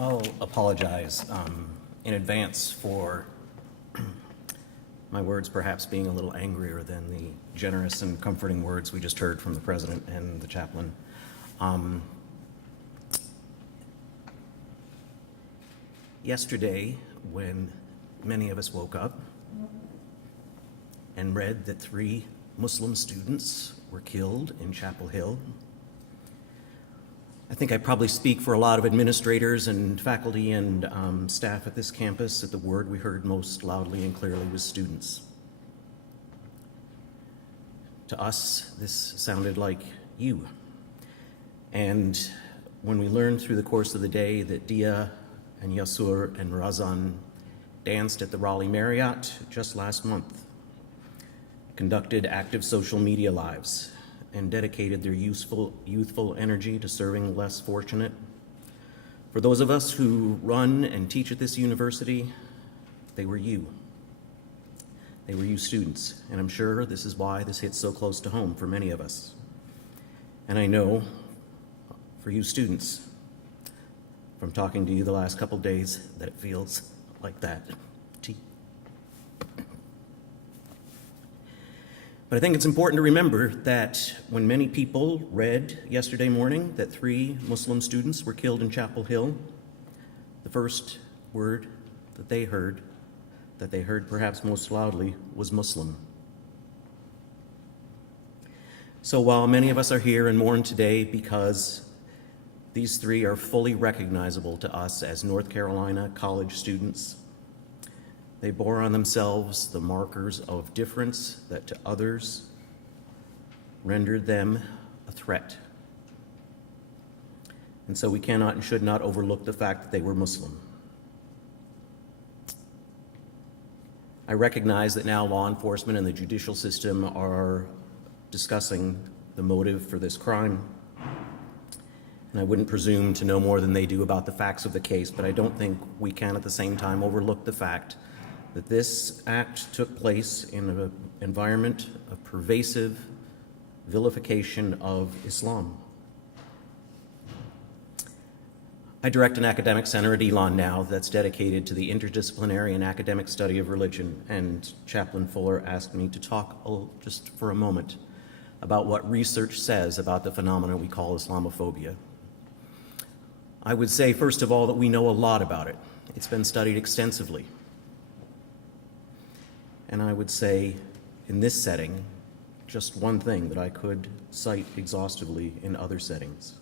I'll apologize in advance for my words perhaps being a little angrier than the generous and comforting words we just heard from the President and the Chaplain. Yesterday, when many of us woke up and read that 3 Muslim students were killed in Chapel Hill, I think I probably speak for a lot of administrators and faculty and staff at this campus that the word we heard most loudly and clearly was students. To us, this sounded like you. And when we learned through the course of the day that Dia and Yasur and Razan danced at the Raleigh Marriott just last month, conducted active social media lives, and dedicated their youthful energy to serving the less fortunate. For those of us who run and teach at this university, they were you. They were you students, and I'm sure this is why this hits so close to home for many of us. And I know for you students, from talking to you the last couple days, that it feels like that. But I think it's important to remember that when many people read yesterday morning that 3 Muslim students were killed in Chapel Hill, the first word that they heard perhaps most loudly, was Muslim. So while many of us are here and mourn today because these 3 are fully recognizable to us as North Carolina college students, they bore on themselves the markers of difference that to others rendered them a threat. And so we cannot and should not overlook the fact that they were Muslim. I recognize that now law enforcement and the judicial system are discussing the motive for this crime. And I wouldn't presume to know more than they do about the facts of the case, but I don't think we can at the same time overlook the fact that this act took place in an environment of pervasive vilification of Islam. I direct an academic center at Elon now that's dedicated to the interdisciplinary and academic study of religion, and Chaplain Fuller asked me to talk just for a moment about what research says about the phenomenon we call Islamophobia. I would say, first of all, that we know a lot about it. It's been studied extensively. And I would say, in this setting, just one thing that I could cite exhaustively in other settings.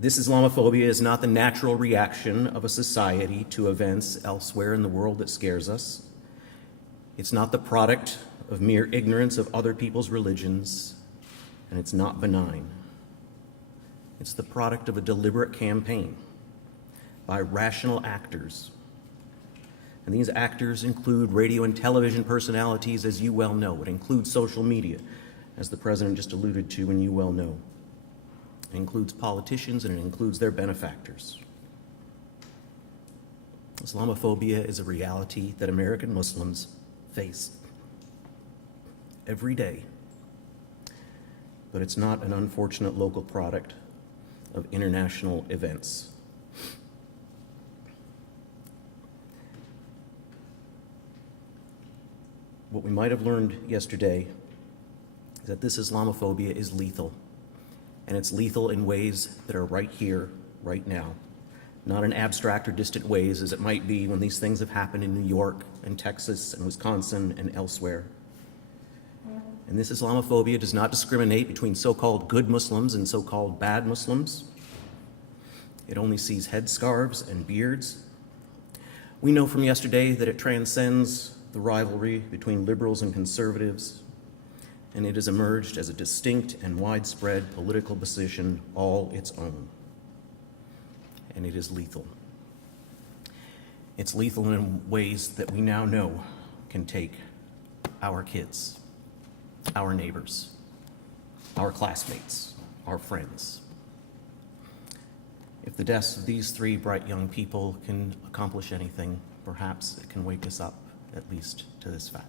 This Islamophobia is not the natural reaction of a society to events elsewhere in the world that scares us. It's not the product of mere ignorance of other people's religions, and it's not benign. It's the product of a deliberate campaign by rational actors. And these actors include radio and television personalities, as you well know. It includes social media, as the President just alluded to, and you well know. It includes politicians, and it includes their benefactors. Islamophobia is a reality that American Muslims face every day, but it's not an unfortunate local product of international events. What we might have learned yesterday is that this Islamophobia is lethal, and it's lethal in ways that are right here, right now, not in abstract or distant ways as it might be when these things have happened in New York and Texas and Wisconsin and elsewhere. And this Islamophobia does not discriminate between so-called good Muslims and so-called bad Muslims. It only sees headscarves and beards. We know from yesterday that it transcends the rivalry between liberals and conservatives, and it has emerged as a distinct and widespread political position all its own. And it is lethal. It's lethal in ways that we now know can take our kids, our neighbors, our classmates, our friends. If the deaths of these 3 bright young people can accomplish anything, perhaps it can wake us up at least to this fact.